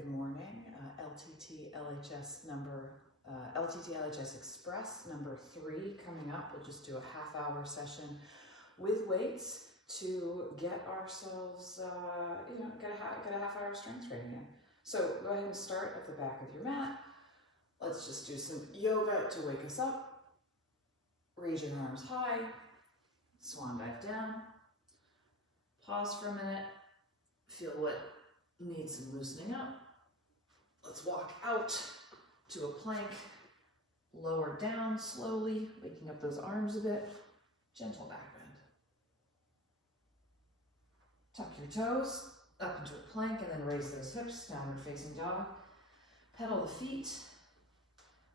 Good morning. LTT LHS Express number 3 coming up. We'll just do a half-hour session with weights to get ourselves, get a half-hour strength training in. So go ahead and start at the back of your mat. Let's just do some yoga to wake us up. Raise your arms high. Swan dive down. Pause for a minute. Feel what needs some loosening up. Let's walk out to a plank. Lower down slowly, waking up those arms a bit. Gentle back bend. Tuck your toes up into a plank and then raise those hips, downward facing dog. Pedal the feet,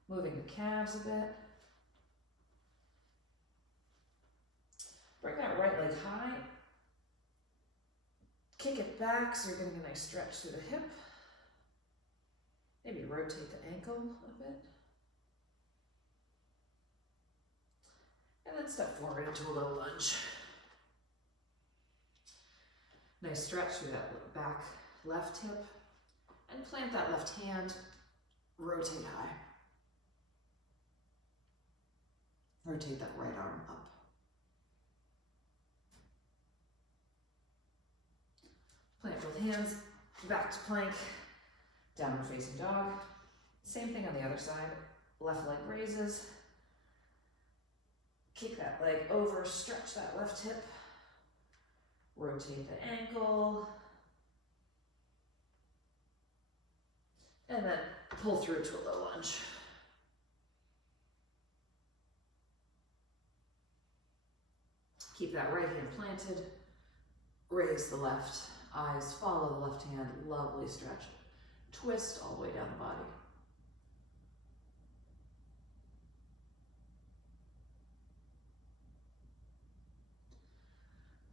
moving the calves a bit. Bring that right leg high. Kick it back so you're getting a nice stretch through the hip. Maybe rotate the ankle a bit. And then step forward into a low lunge. Nice stretch through that back left hip. And plant that left hand, rotate high. Rotate that right arm up. Plant both hands, back to plank, downward facing dog. Same thing on the other side. Left leg raises. Kick that leg over, stretch that left hip. Rotate the ankle. And then pull through to a low lunge. Keep that right hand planted. Raise the left. Eyes follow the left hand, lovely stretch. Twist all the way down the body.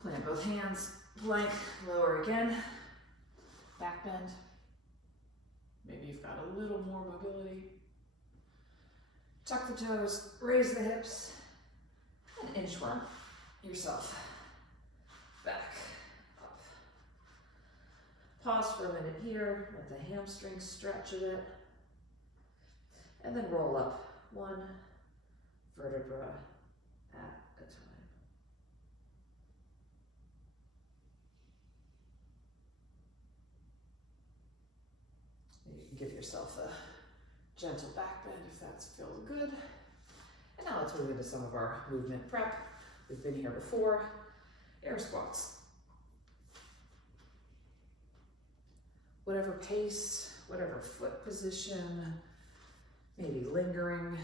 Plant both hands, plank, lower again. Back bend. Maybe you've got a little more mobility. Tuck the toes, raise the hips, and inchworm yourself back. Pause for a minute here, let the hamstrings stretch a bit, and then roll up one vertebra at a time. You can give yourself a gentle back bend if that feels good. And now let's move into some of our movement prep. We've been here before. Air squats. Whatever pace, whatever foot position, maybe lingering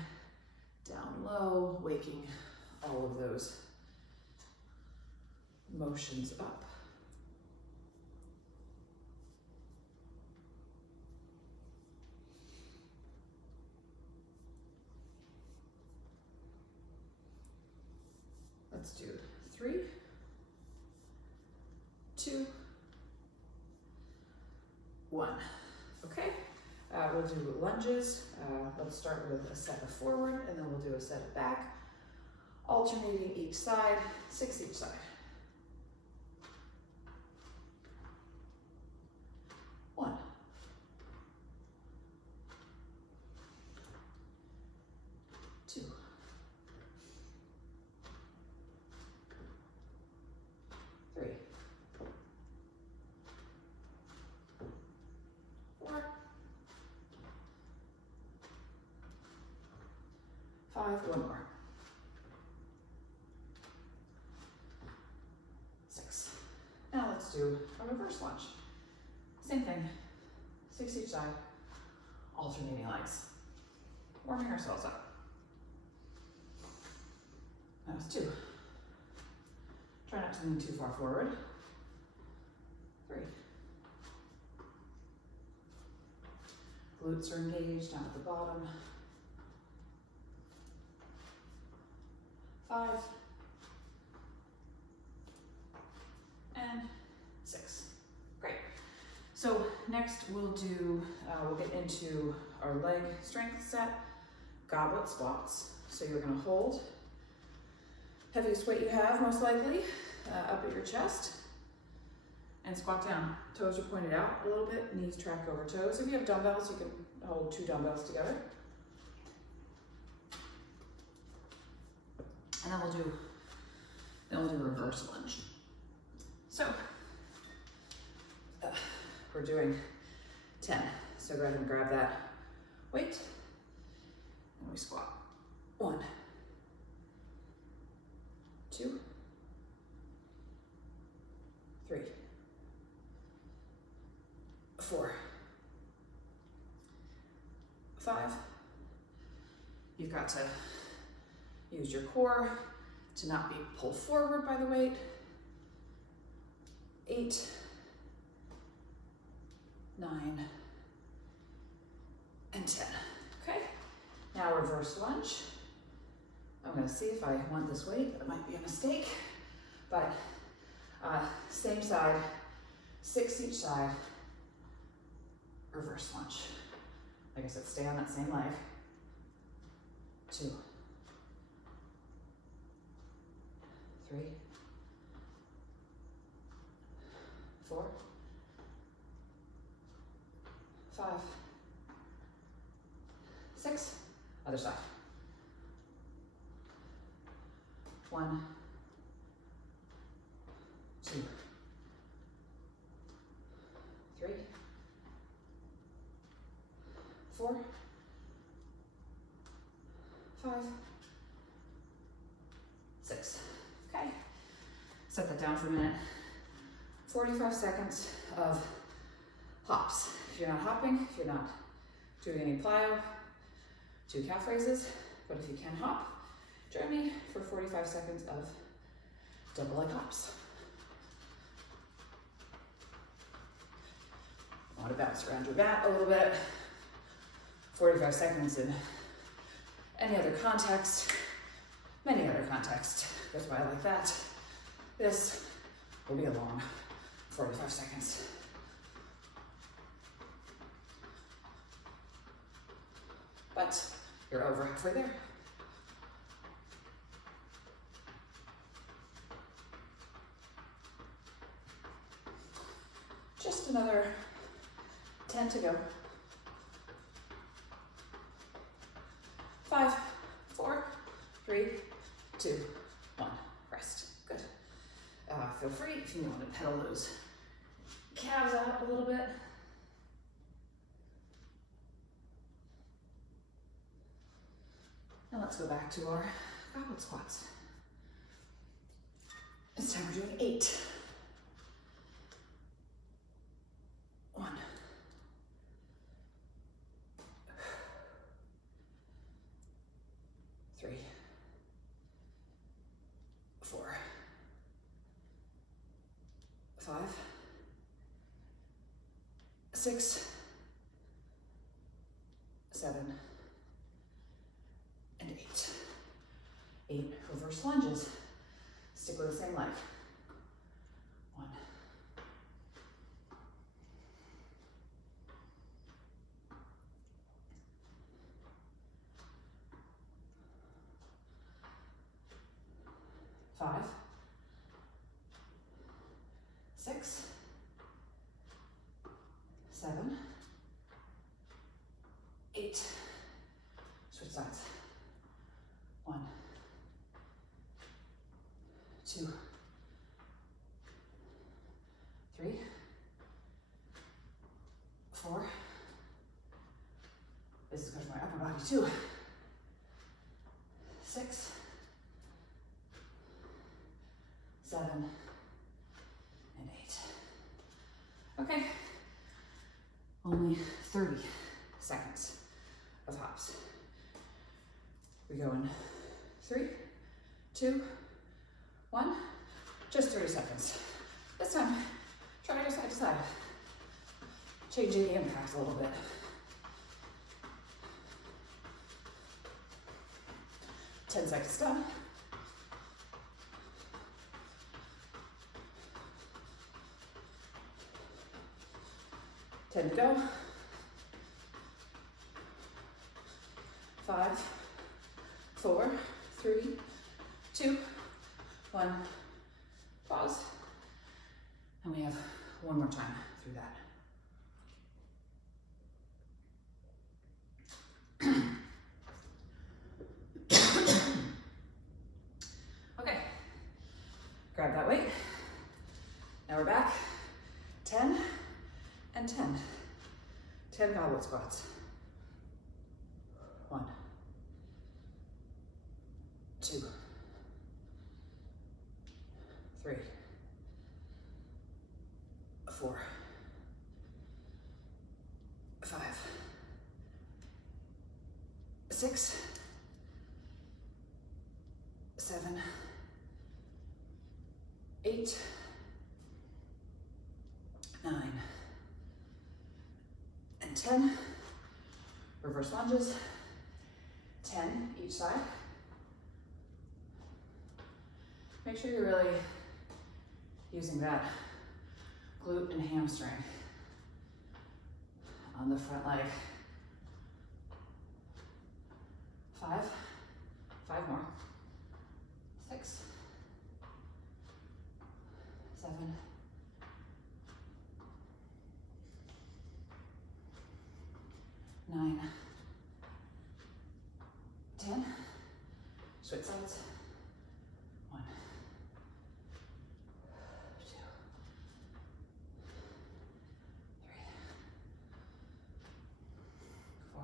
down low, waking all of those motions up. Let's do 3, 2, 1. Okay, we'll do lunges. Let's start with a set of forward and then we'll do a set of back. Alternating each side, 6 each side. 1. 2. 3. 4. 5, one more. 6. Now let's do a reverse lunge. Same thing, 6 each side, alternating legs. Warming ourselves up. That was 2. Try not to lean too far forward. 3. Glutes are engaged down at the bottom. 5. And 6. Great. So next we'll get into our leg strength set, goblet squats. So you're gonna hold heaviest weight you have, most likely, up at your chest. and squat down. Toes are pointed out a little bit, knees track over toes. If you have dumbbells, you can hold 2 dumbbells together. And then we'll do reverse lunge. So, we're doing 10. So go ahead and grab that weight, and we squat. 1, 2, 3, 4, 5. You've got to use your core to not be pulled forward by the weight. 8, 9, and 10. Okay, now reverse lunge. I'm gonna see if I want this weight. That might be a mistake, but same side, 6 each side, reverse lunge. Like I said, stay on that same leg. 2, 3, 4, 5, 6, other side. 1, 2, 3, 4, 5, 6. Okay, set that down for a minute. 45 seconds of hops. If you're not hopping, if you're not doing any plyo, 2 calf raises, but if you can hop, join me for 45 seconds of double leg hops. I want to bounce around your mat a little bit. 45 seconds in any other context, many other contexts goes by like that. This will be a long 45 seconds. But you're over halfway there. Just another 10 to go. 5, 4, 3, 2, 1. Rest. Good. Feel free if you want to pedal those calves out a little bit. Now let's go back to our goblet squats. This time we're doing 8. 1, 3, 4, 5, 6, 7, and 8. 8 reverse lunges. Stick with the same leg. 1, 5, 6, 7, 8. Switch sides. 1, 2, 3, 4. This is good for my upper body too. 6, 7, and 8. Okay, only 30 seconds of hops. We go in 3, 2, 1, just 30 seconds. This time, try to go side to side. Changing the impact a little bit. Ten seconds done. Ten to go. 5, 4, 3, 2, 1. Pause. And we have one more time through that. Okay, grab that weight. Now we're back. 10 and 10. 10 goblet squats. 1, 2, 3, 4, 5, 6, 7, 8, 9, and 10. Reverse lunges. 10 each side. Make sure you're really using that glute and hamstring on the front leg. 5, 5 more, 6, 7, 9, 10, switch sides. 1, 2, 3, 4,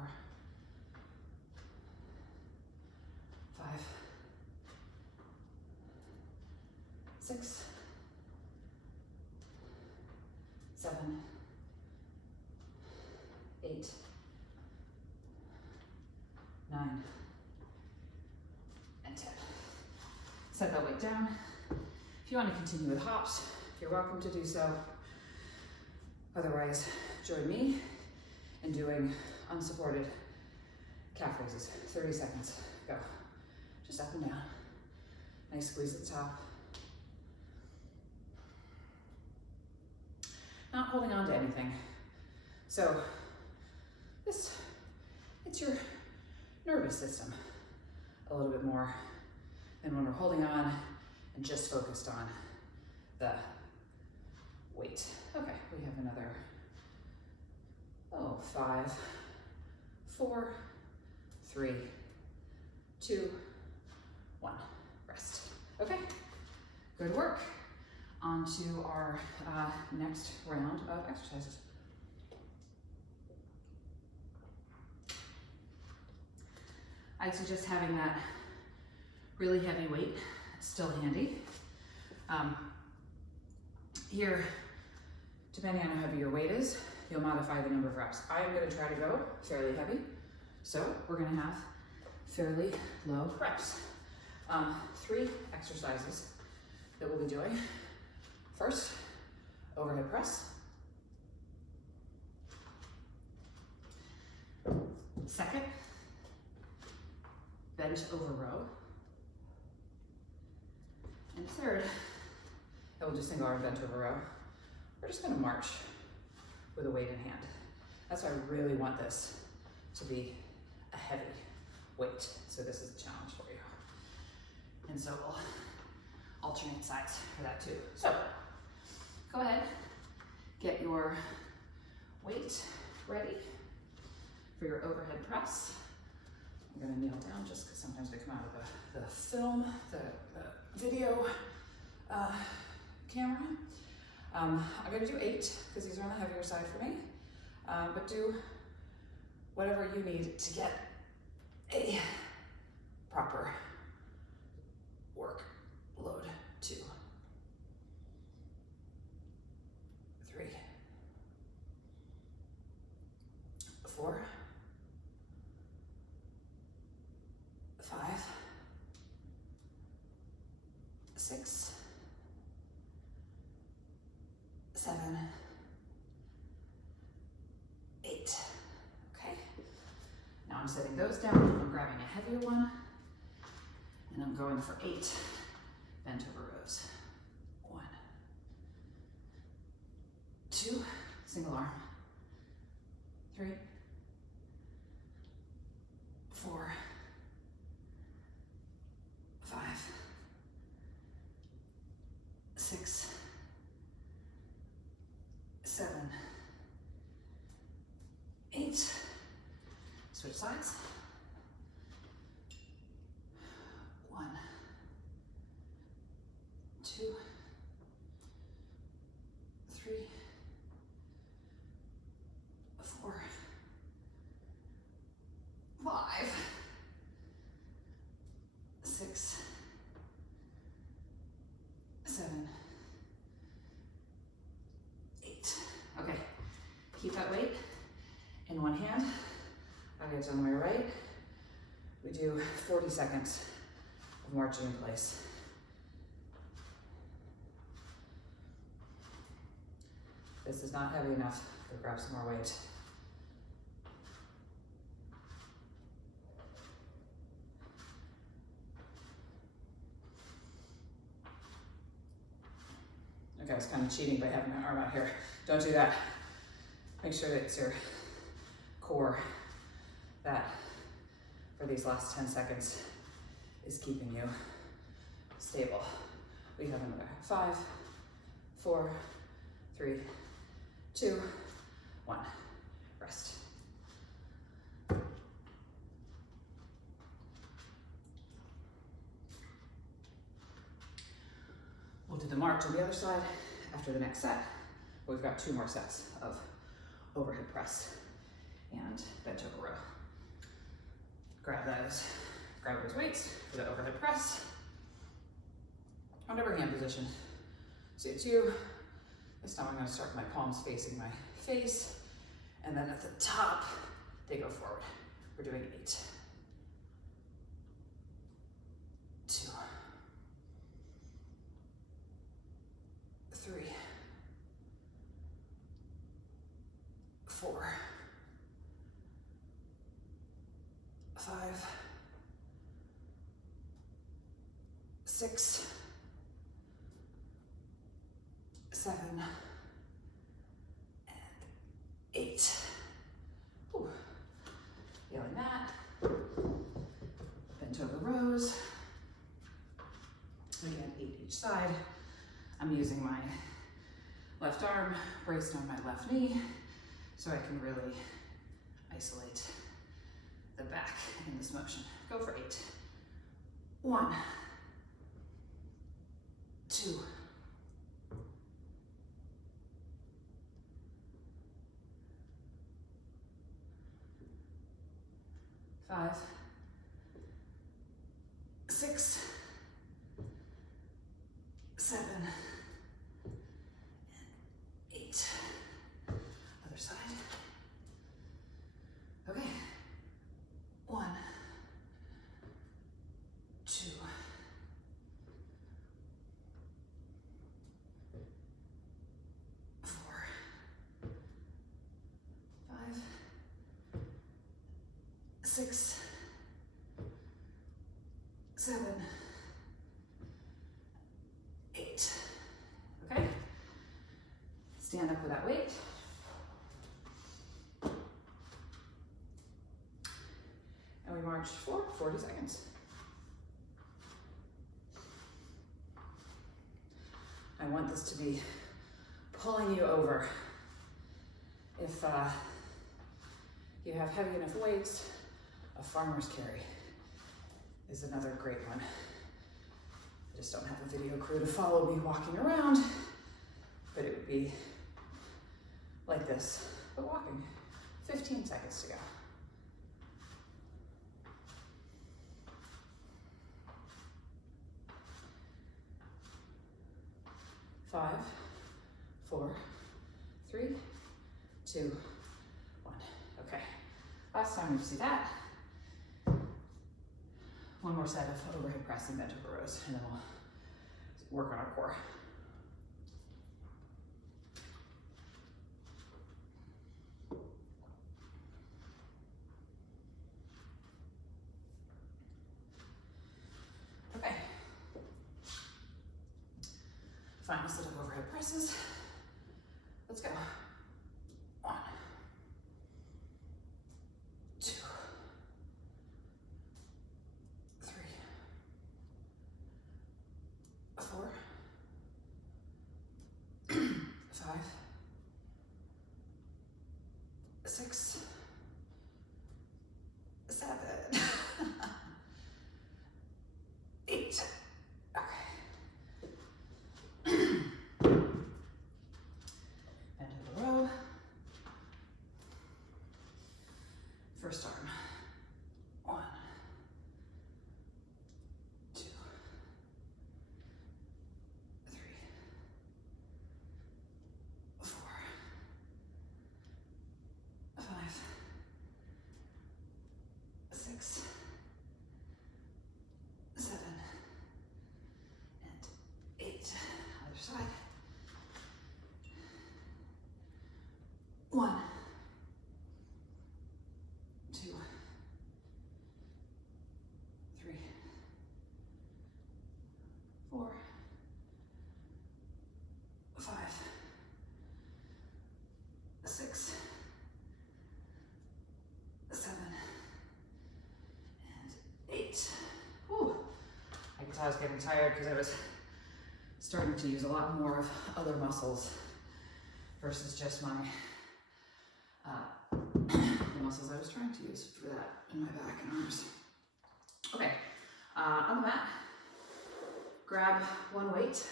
5, 6, 7, 8, 9, and 10. Set that weight down. If you want to continue with hops, you're welcome to do so. Otherwise, join me in doing unsupported calf raises. 30 seconds, go. Just up and down. Nice squeeze at the top. Not holding on to anything. So it's your nervous system a little bit more than when we're holding on and just focused on the weight. Okay, we have another, 5, 4, 3, 2, 1, rest. Okay, good work. On to our next round of exercises. I suggest having that really heavy weight still handy. Here, depending on how heavy your weight is, you'll modify the number of reps. I'm gonna try to go fairly heavy, so we're gonna have fairly low reps. 3 exercises that we'll be doing. First, overhead press. Second, bent over row. And third, I will just single arm bent over row. We're just gonna march with a weight in hand. That's why I really want this to be a heavy weight. So this is a challenge for you. And so we'll alternate sides for that too. So go ahead, get your weight ready for your overhead press. I'm gonna kneel down just because sometimes we come out of the film, the video camera. I'm gonna do 8 because these are on the heavier side for me, but do whatever you need to get a proper workload. 2, 3, 4, 5, 6, 7, 8. Okay. Now I'm setting those down. I'm grabbing a heavier one, and I'm going for 8 bent over rows. 1, 2, single arm. 3, 4, 5, 6, 8. Switch sides. 1, 2, 3, 4, 5, 6, 7, 8. Okay, keep that weight in one hand. Okay, it's on my right. We do 40 seconds of marching in place. If this is not heavy enough, go grab some more weight. Okay, I was kind of cheating by having my arm out here. Don't do that. Make sure that it's your core that for these last 10 seconds is keeping you stable. We have another 5, 4, 3, 2, 1. Rest. We'll do the march on the other side after the next set. We've got 2 more sets of overhead press and bent over row. Grab those weights for the overhead press. Whatever hand position suits you. This time I'm going to start with my palms facing my face, and then at the top, they go forward. We're doing 8. 2, 3, 4, 5, 6, 7, and 8. Ooh. Feeling that. Bent over rows. Again, 8 each side. I'm using my left arm braced on my left knee so I can really isolate the back in this motion. Go for 8. 1, 2, 5, 6, 7, and 8. Other side. Okay. 1, 2, 4, 5, 6, 7, 8. Okay? Stand up with that weight. And we march for 40 seconds. I want this to be pulling you over. If you have heavy enough weights, a farmer's carry is another great one. I just don't have a video crew to follow me walking around, but it would be like this, but walking. 15 seconds to go. 5, 4, 3, 2, 1. Okay, last time you see that. One more set of overhead press and bent over rows, and then we'll work on our core. Okay. Final set of overhead presses. Let's go. 1, 2, 3, 4, 5, 6, First arm. 1, 2, 3, 4, 5, 6, 7, and 8. Other side. 1, 2, 3, 4, 5, 6, 7, and 8. Whew. I could tell I was getting tired because I was starting to use a lot more of other muscles versus just my the muscles I was trying to use for that in my back and arms. Okay, on the mat, grab one weight,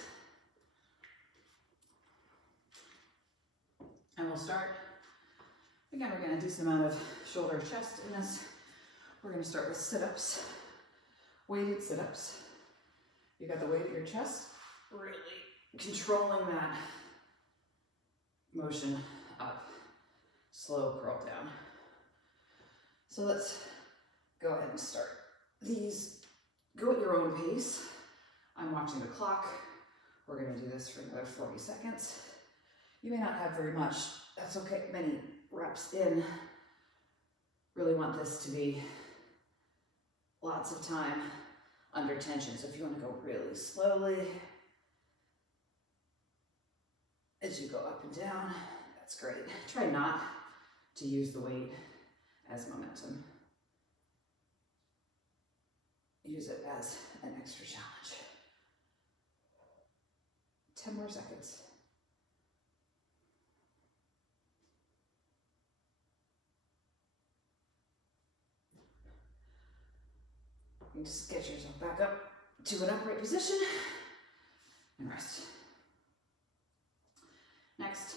and we'll start. Again, we're getting a decent amount of shoulder and chest in this. We're going to start with sit-ups, weighted sit-ups. You got the weight at your chest, really controlling that motion up, slow curl down. So let's go ahead and start these. Go at your own pace. I'm watching the clock. We're going to do this for another 40 seconds. You may not have very much. That's okay. Many reps in. Really want this to be lots of time under tension. So if you want to go really slowly as you go up and down, that's great. Try not to use the weight as momentum. Use it as an extra challenge. 10 more seconds. You just get yourself back up to an upright position and rest. Next,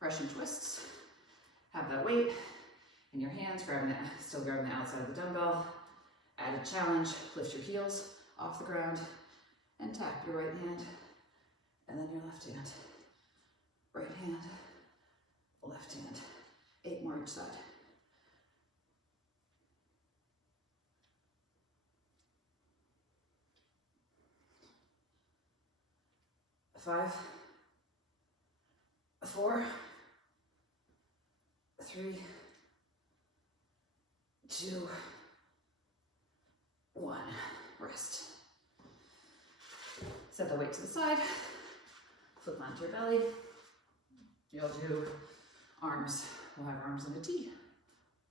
Russian twists. Have that weight in your hands, still grabbing the outside of the dumbbell. Add a challenge, lift your heels off the ground and tap your right hand and then your left hand. Right hand, left hand. 8 more each side. 5, 4, 3, 2, 1. Rest. Set the weight to the side. Flip onto your belly. You'll do arms. We'll have our arms in a T.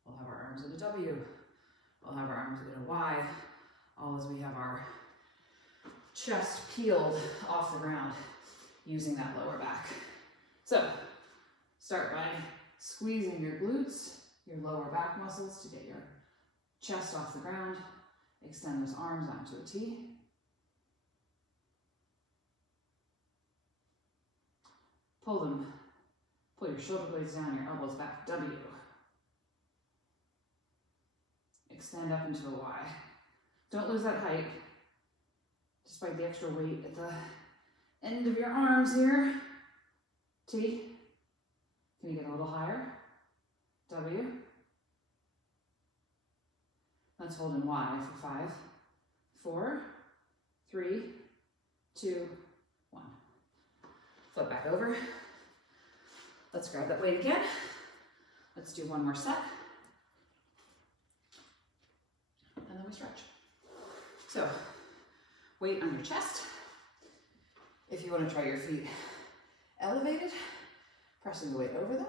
We'll have our arms in a W. We'll have our arms in a Y. All as we have our chest peeled off the ground using that lower back. So start by squeezing your glutes, your lower back muscles to get your chest off the ground. Extend those arms onto a T. Pull your shoulder blades down, your elbows back, W. Extend up into a Y. Don't lose that height. Despite the extra weight at the end of your arms here. T. Can you get a little higher? W. Let's hold in Y for 5, 4, 3, 2, 1. Flip back over. Let's grab that weight again. Let's do one more set. And then we stretch. So, weight on your chest. If you want to try your feet elevated, pressing the weight over them,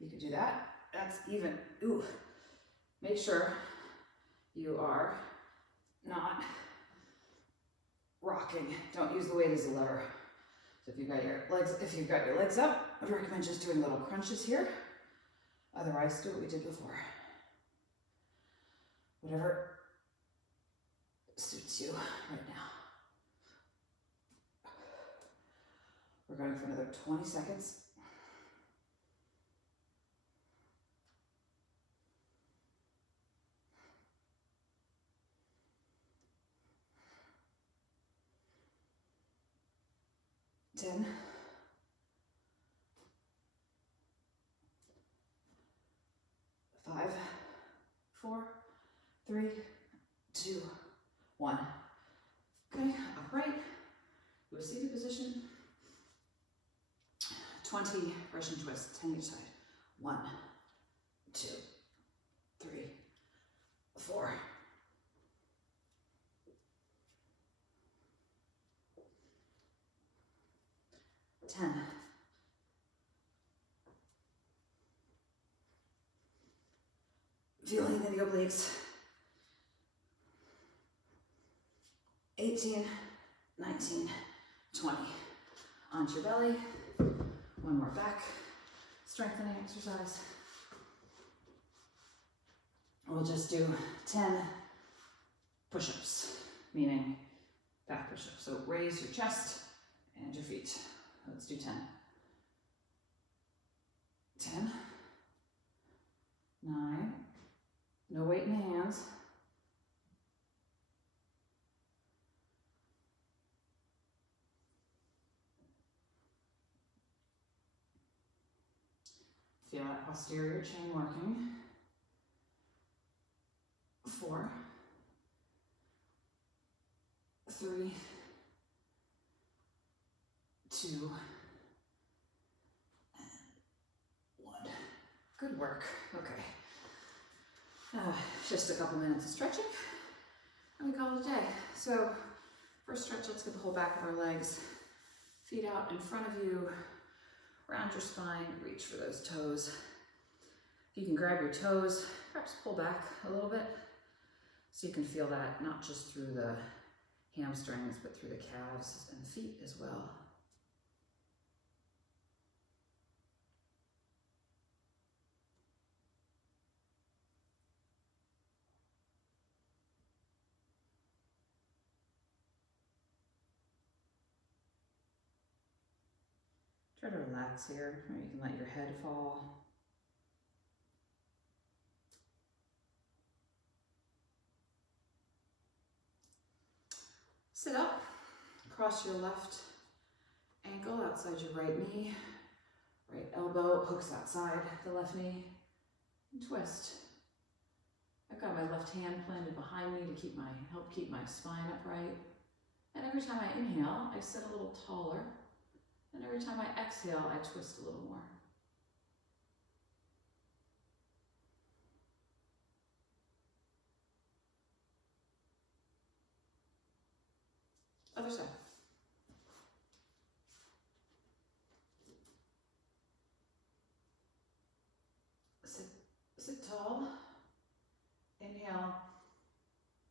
you can do that. That's even, make sure you are not rocking. Don't use the weight as a lever. So if you've got your legs up, I'd recommend just doing little crunches here. Otherwise, do what we did before. Whatever suits you right now. We're going for another 20 seconds. 10, 5, 4, 3, 2, 1. Okay, upright, to a seated position. 20 Russian twists, 10 each side. 1, 2, 3, 4. 10. Feeling in the obliques. 18, 19, 20. Onto your belly. One more back. Strengthening exercise. We'll just do 10 push-ups, meaning back push-ups. So raise your chest and your feet. Let's do 10. 10, 9, no weight in the hands. 8. Feel that posterior chain working. 4, 3, 2, and 1. Good work. Okay. Just a couple minutes of stretching, and we call it a day. So, first stretch, let's get the whole back of our legs. Feet out in front of you. Round your spine. Reach for those toes. You can grab your toes, perhaps pull back a little bit, so you can feel that not just through the hamstrings, but through the calves and the feet as well. Try to relax here, or you can let your head fall. Sit up, cross your left ankle outside your right knee, right elbow hooks outside the left knee, and twist. I've got my left hand planted behind me to help keep my spine upright. And every time I inhale, I sit a little taller. And every time I exhale, I twist a little more. Other side. Sit tall. Inhale,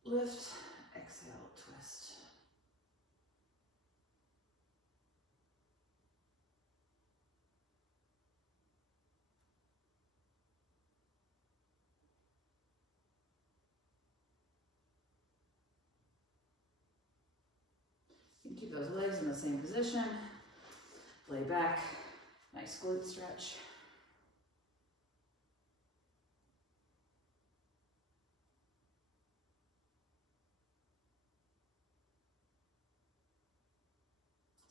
lift, exhale, twist. You can keep those legs in the same position. Lay back, nice glute stretch.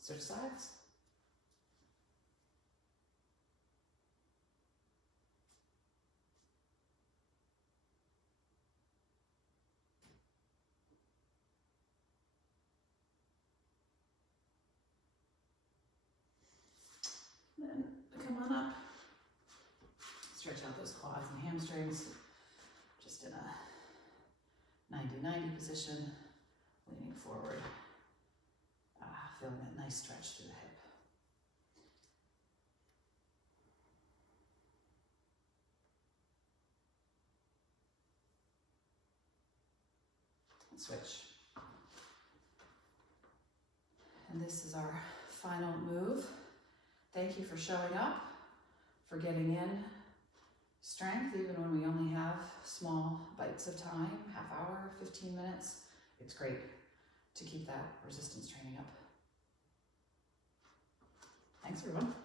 Switch sides. Then come on up. Stretch out those quads and hamstrings. Just in a 90-90 position, leaning forward. Feeling that nice stretch through the hip. And switch. And this is our final move. Thank you for showing up, for getting in strength, even when we only have small bites of time, half hour, 15 minutes. It's great to keep that resistance training up. Thanks, everyone.